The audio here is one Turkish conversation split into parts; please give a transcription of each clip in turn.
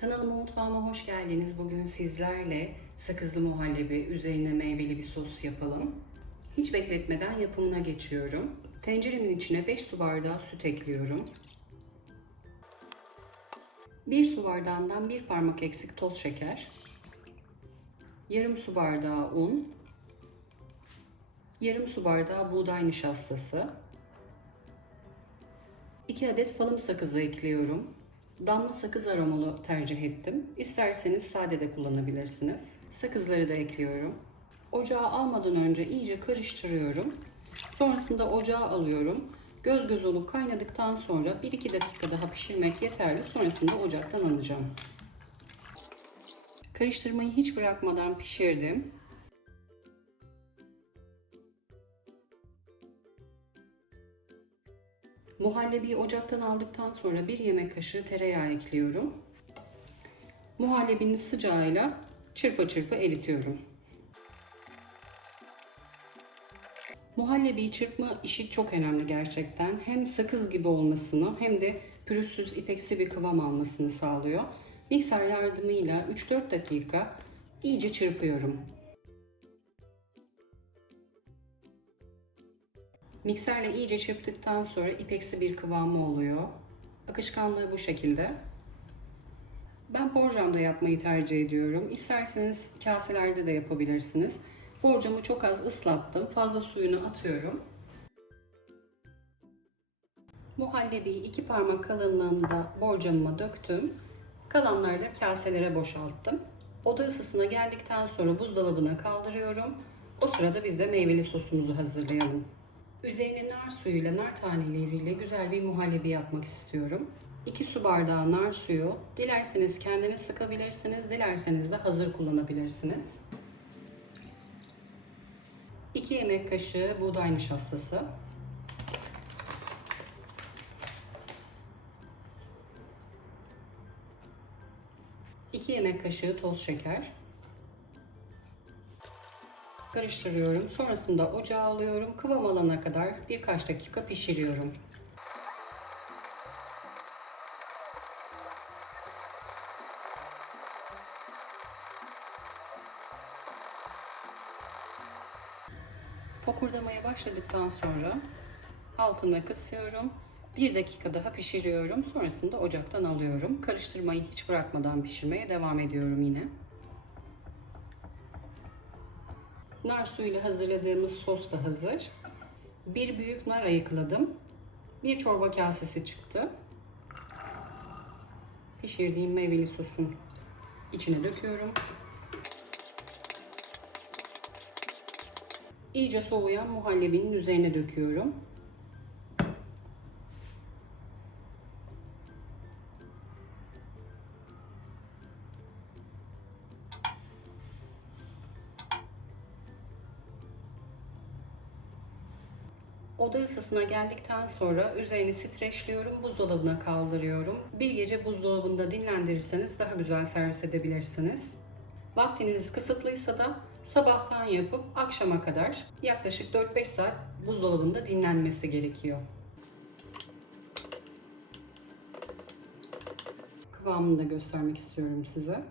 Kanalıma mutfağıma hoş geldiniz. Bugün sizlerle sakızlı muhallebi üzerine meyveli bir sos yapalım. Hiç bekletmeden yapımına geçiyorum. Tenceremin içine 5 su bardağı süt ekliyorum. 1 su bardağından 1 parmak eksik toz şeker. Yarım su bardağı un. Yarım su bardağı buğday nişastası. 2 adet falım sakızı ekliyorum. Damla sakız aromalı tercih ettim. İsterseniz sade de kullanabilirsiniz. Sakızları da ekliyorum. Ocağa almadan önce iyice karıştırıyorum. Sonrasında ocağa alıyorum. Göz göz olup kaynadıktan sonra 1-2 dakika daha pişirmek yeterli. Sonrasında ocaktan alacağım. Karıştırmayı hiç bırakmadan pişirdim. Muhallebiyi ocaktan aldıktan sonra bir yemek kaşığı tereyağı ekliyorum. Muhallebinin sıcağıyla çırpa çırpa eritiyorum. Muhallebiyi çırpma işi çok önemli gerçekten. Hem sakız gibi olmasını hem de pürüzsüz ipeksi bir kıvam almasını sağlıyor. Mikser yardımıyla 3-4 dakika iyice çırpıyorum. Mikserle iyice çırptıktan sonra ipeksi bir kıvamı oluyor. Akışkanlığı bu şekilde. Ben borcamda yapmayı tercih ediyorum. İsterseniz kaselerde de yapabilirsiniz. Borcamı çok az ıslattım. Fazla suyunu atıyorum. Muhallebiyi iki parmak kalınlığında borcamıma döktüm. Kalanları da kaselere boşalttım. Oda ısısına geldikten sonra buzdolabına kaldırıyorum. O sırada biz de meyveli sosumuzu hazırlayalım. Üzerine nar suyuyla nar taneleriyle güzel bir muhallebi yapmak istiyorum. 2 su bardağı nar suyu. Dilerseniz kendiniz sıkabilirsiniz, dilerseniz de hazır kullanabilirsiniz. 2 yemek kaşığı buğday nişastası. İki yemek kaşığı toz şeker. Karıştırıyorum. Sonrasında ocağa alıyorum. Kıvam alana kadar birkaç dakika pişiriyorum. Fokurdamaya başladıktan sonra altına kısıyorum. Bir dakika daha pişiriyorum. Sonrasında ocaktan alıyorum. Karıştırmayı hiç bırakmadan pişirmeye devam ediyorum yine. Nar suyuyla hazırladığımız sos da hazır. Bir büyük nar ayıkladım. Bir çorba kasesi çıktı. Pişirdiğim meyveli sosun içine döküyorum. İyice soğuyan muhallebinin üzerine döküyorum. Oda ısısına geldikten sonra üzerini streçliyorum, buzdolabına kaldırıyorum. Bir gece buzdolabında dinlendirirseniz daha güzel servis edebilirsiniz. Vaktiniz kısıtlıysa da sabahtan yapıp akşama kadar yaklaşık 4-5 saat buzdolabında dinlenmesi gerekiyor. Kıvamını da göstermek istiyorum size.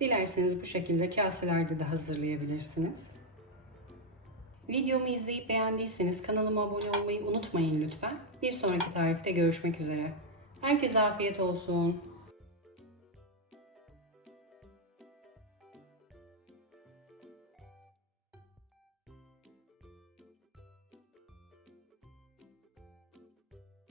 Dilerseniz bu şekilde kaselerde de hazırlayabilirsiniz. Videomu izleyip beğendiyseniz kanalıma abone olmayı unutmayın lütfen. Bir sonraki tarifte görüşmek üzere. Herkese afiyet olsun.